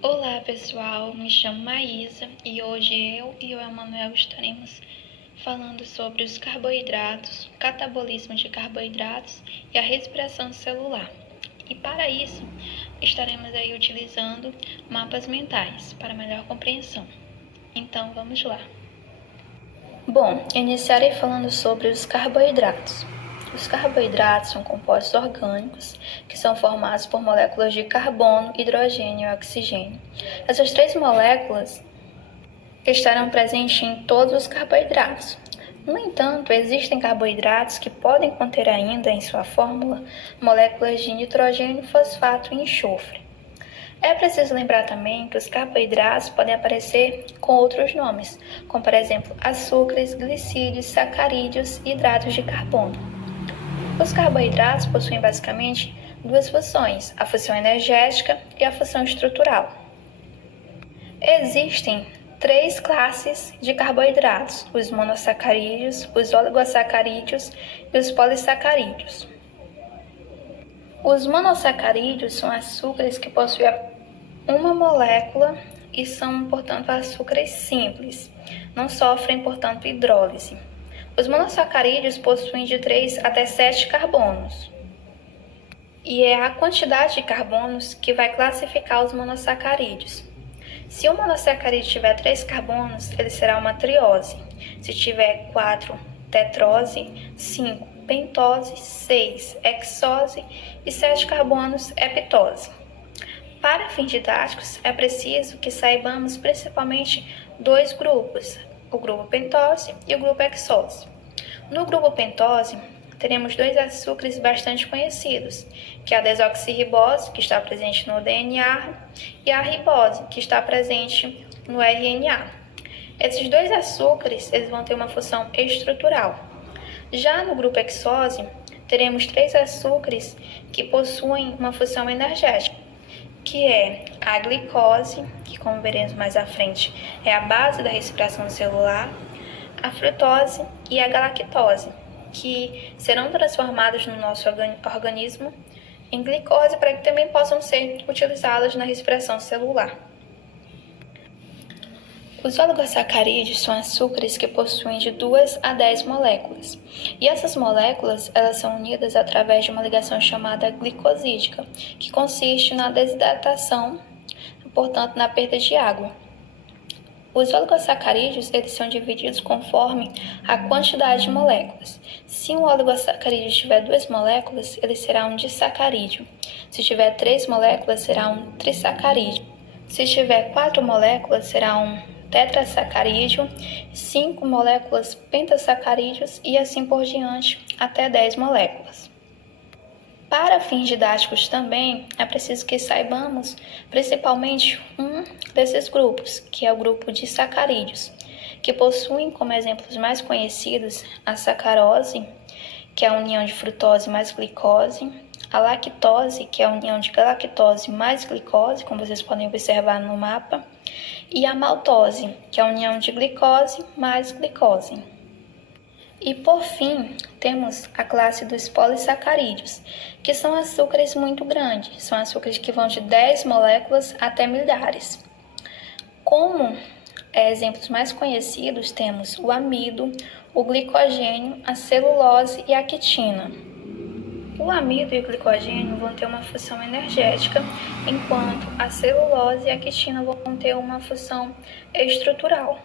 Olá pessoal, me chamo Maísa e hoje eu e o Emanuel estaremos falando sobre os carboidratos, o catabolismo de carboidratos e a respiração celular. E para isso, estaremos aí utilizando mapas mentais para melhor compreensão. Então vamos lá. Bom, iniciarei falando sobre os carboidratos. Os carboidratos são compostos orgânicos que são formados por moléculas de carbono, hidrogênio e oxigênio. Essas três moléculas estarão presentes em todos os carboidratos. No entanto, existem carboidratos que podem conter ainda em sua fórmula moléculas de nitrogênio, fosfato e enxofre. É preciso lembrar também que os carboidratos podem aparecer com outros nomes, como por exemplo açúcares, glicídios, sacarídeos e hidratos de carbono. Os carboidratos possuem basicamente duas funções, a função energética e a função estrutural. Existem três classes de carboidratos, os monossacarídeos, os oligosacarídeos e os polissacarídeos. Os monossacarídeos são açúcares que possuem uma molécula e são, portanto, açúcares simples. Não sofrem, portanto, hidrólise. Os monossacarídeos possuem de 3 até 7 carbonos. E é a quantidade de carbonos que vai classificar os monossacarídeos. Se o monossacarídeo tiver 3 carbonos, ele será uma triose. Se tiver 4, tetrose, 5, pentose, 6, hexose e 7 carbonos, heptose. Para fins didáticos, é preciso que saibamos principalmente dois grupos, o grupo pentose e o grupo hexose. No grupo pentose, teremos dois açúcares bastante conhecidos, que é a desoxirribose, que está presente no DNA, e a ribose, que está presente no RNA. Esses dois açúcares eles vão ter uma função estrutural. Já no grupo hexose, teremos três açúcares que possuem uma função energética, que é a glicose, que como veremos mais à frente é a base da respiração celular, a frutose e a galactose, que serão transformadas no nosso organismo em glicose para que também possam ser utilizadas na respiração celular. Os oligosacarídeos são açúcares que possuem de 2 a 10 moléculas, e essas moléculas elas são unidas através de uma ligação chamada glicosídica, que consiste na desidratação, portanto na perda de água. Os oligosacarídeos eles são divididos conforme a quantidade de moléculas. Se um oligosacarídeo tiver 2 moléculas, ele será um disacarídeo. Se tiver 3 moléculas, será um trissacarídeo. Se tiver 4 moléculas, será um tetrasacarídeo, 5 moléculas pentasacarídeos e assim por diante, até 10 moléculas. Para fins didáticos também, é preciso que saibamos principalmente um desses grupos, que é o grupo de sacarídeos, que possuem como exemplos mais conhecidos a sacarose, que é a união de frutose mais glicose, a lactose, que é a união de galactose mais glicose, como vocês podem observar no mapa, e a maltose, que é a união de glicose mais glicose. E por fim, temos a classe dos polissacarídeos, que são açúcares muito grandes, são açúcares que vão de 10 moléculas até milhares. Como exemplos mais conhecidos, temos o amido, o glicogênio, a celulose e a quitina. O amido e o glicogênio vão ter uma função energética, enquanto a celulose e a quitina vão ter uma função estrutural.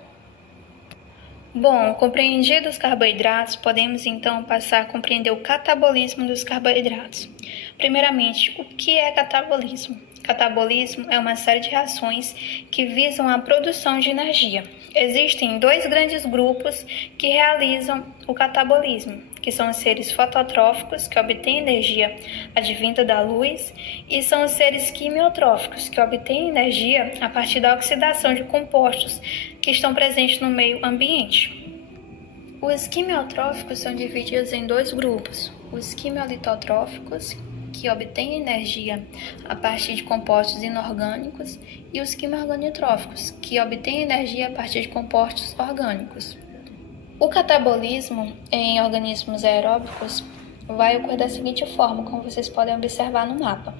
Bom, compreendidos os carboidratos, podemos então passar a compreender o catabolismo dos carboidratos. Primeiramente, o que é catabolismo? Catabolismo é uma série de reações que visam a produção de energia. Existem dois grandes grupos que realizam o catabolismo, que são os seres fototróficos, que obtêm energia advinda da luz, e são os seres quimiotróficos, que obtêm energia a partir da oxidação de compostos que estão presentes no meio ambiente. Os quimiotróficos são divididos em dois grupos, os quimiolitotróficos, que obtêm energia a partir de compostos inorgânicos, e os quimiorganotróficos, que obtêm energia a partir de compostos orgânicos. O catabolismo em organismos aeróbicos vai ocorrer da seguinte forma, como vocês podem observar no mapa.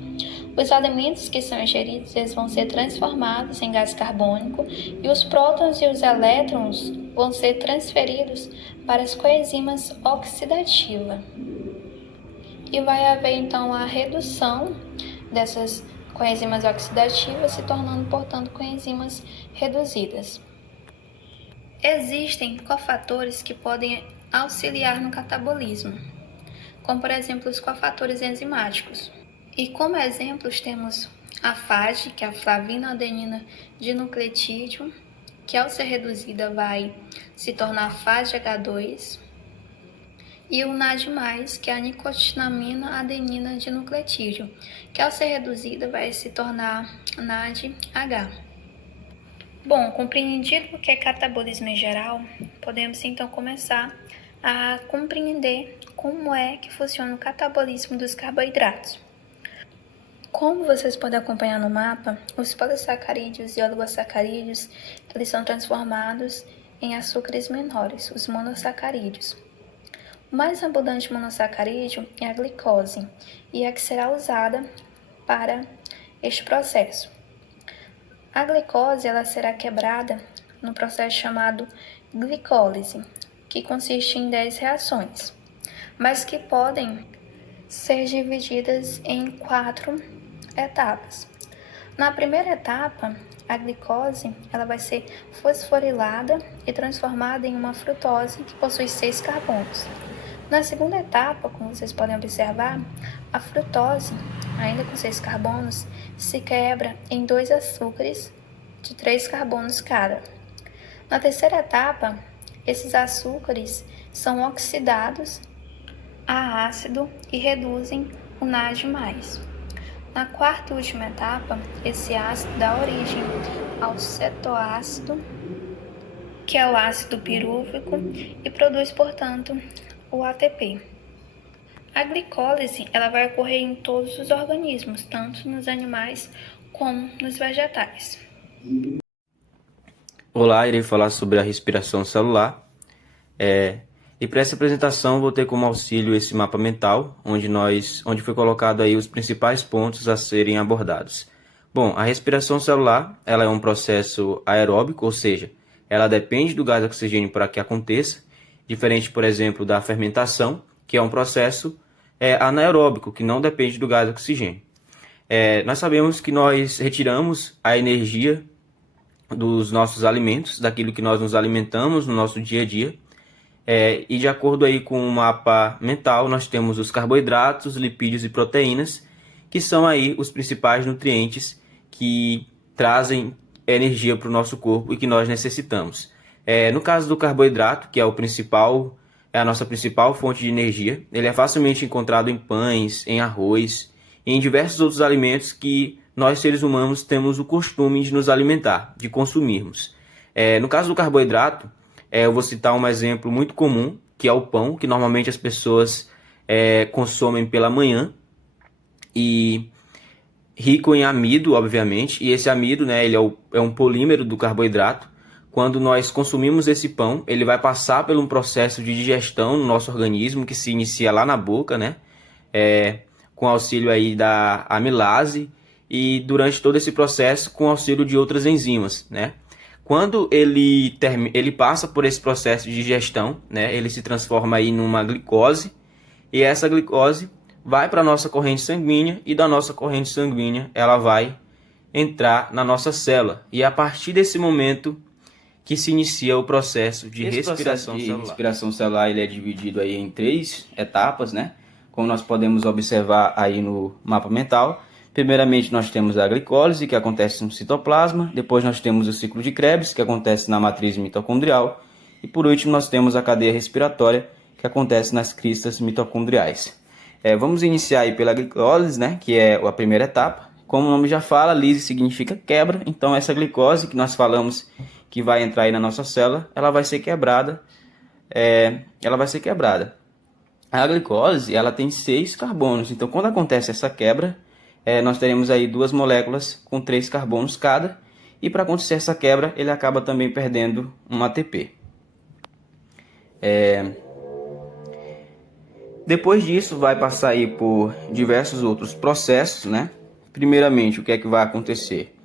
Os alimentos que são ingeridos eles vão ser transformados em gás carbônico e os prótons e os elétrons vão ser transferidos para as coenzimas oxidativas. E vai haver então a redução dessas coenzimas oxidativas, se tornando, portanto, coenzimas reduzidas. Existem cofatores que podem auxiliar no catabolismo, como por exemplo os cofatores enzimáticos. E como exemplos temos a FAD, que é a flavina-adenina dinucleotídeo, que ao ser reduzida vai se tornar FAD-H2, e o NAD+, que é a nicotinamina-adenina dinucleotídeo, que ao ser reduzida vai se tornar NADH. Bom, compreendido o que é catabolismo em geral, podemos então começar a compreender como é que funciona o catabolismo dos carboidratos. Como vocês podem acompanhar no mapa, os polissacarídeos e oligosacarídeos eles são transformados em açúcares menores, os monossacarídeos. O mais abundante monossacarídeo é a glicose, e é que será usada para este processo. A glicose ela será quebrada no processo chamado glicólise, que consiste em 10 reações, mas que podem ser divididas em 4 etapas. Na primeira etapa, a glicose ela vai ser fosforilada e transformada em uma frutose que possui 6 carbonos. Na segunda etapa, como vocês podem observar, a frutose, ainda com 6 carbonos, se quebra em 2 açúcares de 3 carbonos cada. Na terceira etapa, esses açúcares são oxidados a ácido e reduzem o NAD+. Na quarta e última etapa, esse ácido dá origem ao cetoácido, que é o ácido pirúvico, e produz, portanto, o ATP. A glicólise ela vai ocorrer em todos os organismos, tanto nos animais como nos vegetais. Olá, irei falar sobre a respiração celular. E para essa apresentação vou ter como auxílio esse mapa mental, onde foi colocado aí os principais pontos a serem abordados. Bom, a respiração celular ela é um processo aeróbico, ou seja, ela depende do gás oxigênio para que aconteça, diferente, por exemplo, da fermentação, que é um processo anaeróbico, que não depende do gás oxigênio. Nós sabemos que nós retiramos a energia dos nossos alimentos, daquilo que nós nos alimentamos no nosso dia a dia, e de acordo aí com o mapa mental, nós temos os carboidratos, lipídios e proteínas, que são aí os principais nutrientes que trazem energia para o nosso corpo e que nós necessitamos. No caso do carboidrato, que é a nossa principal fonte de energia, ele é facilmente encontrado em pães, em arroz e em diversos outros alimentos que nós seres humanos temos o costume de nos alimentar, de consumirmos. No caso do carboidrato, eu vou citar um exemplo muito comum, que é o pão, que normalmente as pessoas consomem pela manhã, e rico em amido, obviamente, e esse amido, né, ele é um polímero do carboidrato. Quando nós consumimos esse pão, ele vai passar por um processo de digestão no nosso organismo, que se inicia lá na boca, né, com auxílio aí da amilase, e durante todo esse processo com auxílio de outras enzimas, né. Quando ele passa por esse processo de digestão, né, ele se transforma aí numa glicose, e essa glicose vai para a nossa corrente sanguínea, e da nossa corrente sanguínea ela vai entrar na nossa célula. E é a partir desse momento que se inicia o processo de respiração celular. Respiração celular ele é dividido aí em 3 etapas, né? Como nós podemos observar aí no mapa mental. Primeiramente nós temos a glicólise, que acontece no citoplasma. Depois nós temos o ciclo de Krebs, que acontece na matriz mitocondrial. E por último nós temos a cadeia respiratória, que acontece nas cristas mitocondriais. Vamos iniciar aí pela glicólise, né? Que é a primeira etapa. Como o nome já fala, lise significa quebra. Então essa glicose que nós falamos que vai entrar aí na nossa célula, ela vai ser quebrada. A glicose ela tem 6 carbonos. Então quando acontece essa quebra, nós teremos aí 2 moléculas com 3 carbonos cada, e para acontecer essa quebra, ele acaba também perdendo um ATP. Depois disso, vai passar aí por diversos outros processos, né? primeiramente, o que é que vai acontecer?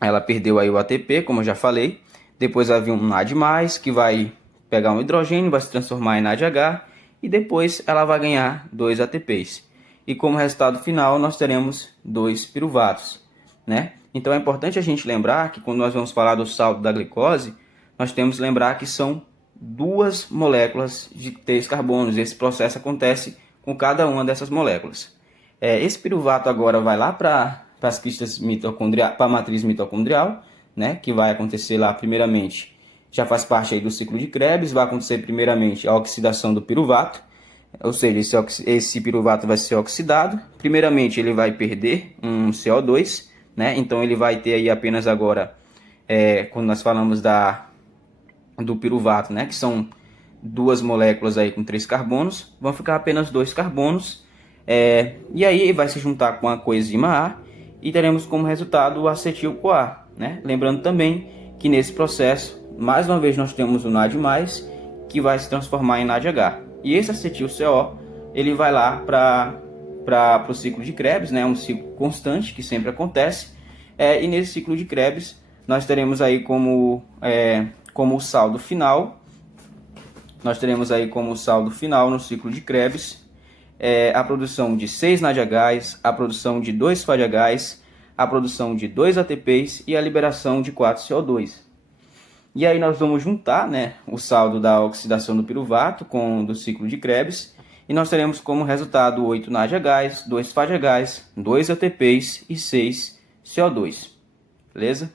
Ela perdeu aí o ATP, como eu já falei. Depois vai vir um NAD+, que vai pegar um hidrogênio, vai se transformar em NADH. E depois ela vai ganhar 2 ATPs. E como resultado final, nós teremos 2 piruvatos, né? Então é importante a gente lembrar que quando nós vamos falar do saldo da glicose, nós temos que lembrar que são 2 moléculas de 3 carbonos. Esse processo acontece com cada uma dessas moléculas. Esse piruvato agora vai lá para as quistas mitocondriais, para a matriz mitocondrial, né? Que vai acontecer lá primeiramente, já faz parte aí do ciclo de Krebs, vai acontecer primeiramente a oxidação do piruvato, ou seja, esse piruvato vai ser oxidado. Primeiramente ele vai perder um CO2, né? Então ele vai ter aí apenas agora, quando nós falamos do piruvato, né? Que são 2 moléculas aí com 3 carbonos, vão ficar apenas 2 carbonos, e aí vai se juntar com a coenzima A e teremos como resultado o acetil-CoA, né? Lembrando também que nesse processo, mais uma vez, nós temos o NAD+, que vai se transformar em NADH. E esse acetil-CO, ele vai lá para o ciclo de Krebs, né? Um ciclo constante que sempre acontece. E nesse ciclo de Krebs, nós teremos aí como o saldo final, no ciclo de Krebs, a produção de 6 NADHs, a produção de 2 FADHs, a produção de 2 ATPs e a liberação de 4 CO2. E aí nós vamos juntar, né, o saldo da oxidação do piruvato com o do ciclo de Krebs, e nós teremos como resultado 8 NADHs, 2 FADHs, 2 ATPs e 6 CO2. Beleza?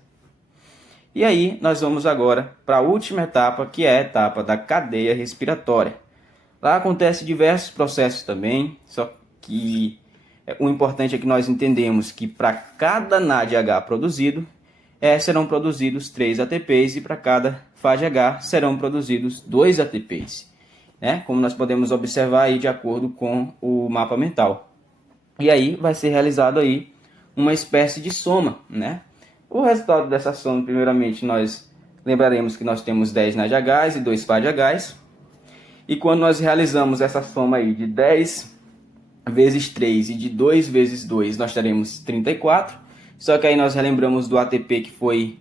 E aí nós vamos agora para a última etapa, que é a etapa da cadeia respiratória. Lá acontecem diversos processos também, só que o importante é que nós entendemos que para cada NADH produzido, serão produzidos 3 ATPs e para cada FADH serão produzidos 2 ATPs, né? Como nós podemos observar aí de acordo com o mapa mental. E aí vai ser realizado aí uma espécie de soma, né? O resultado dessa soma, primeiramente, nós lembraremos que nós temos 10 NADHs e 2 FADHs. E quando nós realizamos essa soma aí de 10 vezes 3 e de 2 vezes 2, nós teremos 34. Só que aí nós relembramos do ATP que foi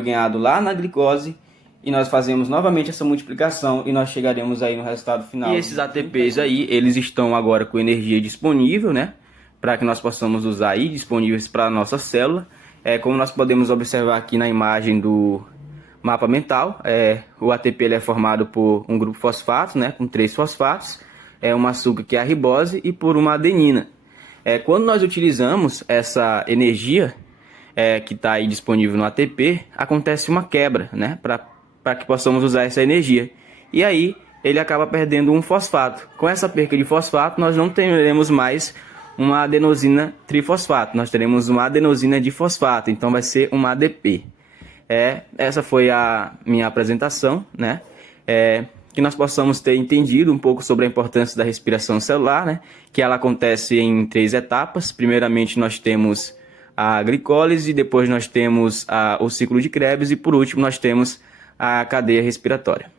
ganhado lá na glicose, e nós fazemos novamente essa multiplicação e nós chegaremos aí no resultado final. E esses ATPs aí, eles estão agora com energia disponível, né? Para que nós possamos usar aí, disponíveis para a nossa célula. Como nós podemos observar aqui na imagem do mapa mental, o ATP ele é formado por um grupo fosfato, né? Com 3 fosfatos, um açúcar que é a ribose e por uma adenina. Quando nós utilizamos essa energia que está aí disponível no ATP, acontece uma quebra, né, para que possamos usar essa energia. E aí ele acaba perdendo um fosfato. Com essa perca de fosfato, nós não teremos mais uma adenosina trifosfato, nós teremos uma adenosina difosfato, então vai ser uma ADP. Essa foi a minha apresentação, né? Que nós possamos ter entendido um pouco sobre a importância da respiração celular, né? Que ela acontece em 3 etapas. Primeiramente nós temos a glicólise, depois nós temos o ciclo de Krebs e por último nós temos a cadeia respiratória.